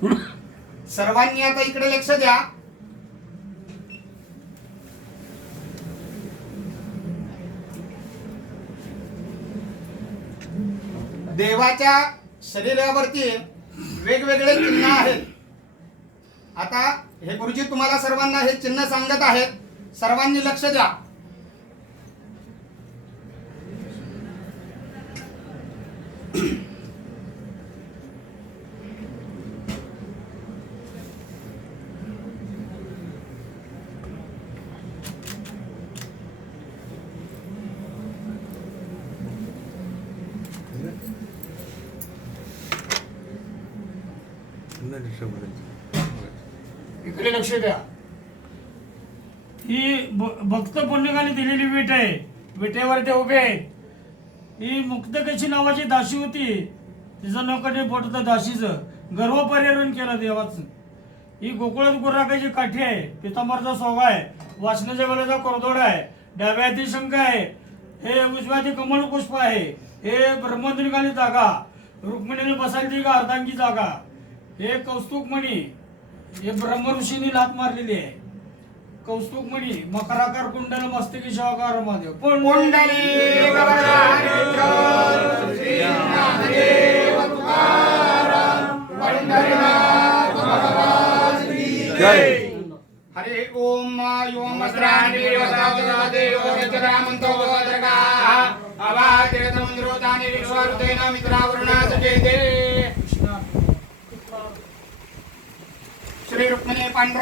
सर्वांनी आता इकडे लक्ष द्या. देवाच्या शरीरावरती वेगवेगळे चिन्ह आहेत. आता हे गुरुजी तुम्हाला सर्वांना हे चिन्ह सांगत आहेत. सर्वांनी लक्ष द्या. इकडे लक्ष द्या. ही भक्त पुण्यकाने दिलेली विट आहे. विटेवर ते उभे आहेत. ही मुक्तकेशी नावाची दासी होती. तिचं नकडे बोट होतं दासीचं. गर्व परिहरण केलं देवाचं. ही गोकुळात गुराकाची काठी आहे. पितांबरचा सोगा आहे. वासनाच्या वेळेचा कोरदोड आहे. डाव्या हाती शंख आहे. हे उजव्या हाती कमळ पुष्प आहे. हे ब्रह्मद्रिकाली जागा. रुक्मिणीने बसायची का अर्धांगी जागा. हे कौस्तुभमणी. हे ब्रह्म ऋषींनी लात मारलेली आहे. कौस्तुभमणी मकराकार कुंडल मस्तकी शिवाकार महादेव हरे ओम योम अस्त्राणि वस्त्रादेवो अवातिरतमंद्रोतानि विश्वरुतेन मित्रावरुणासुचेते. श्री रुक्मिणी पांडुरंग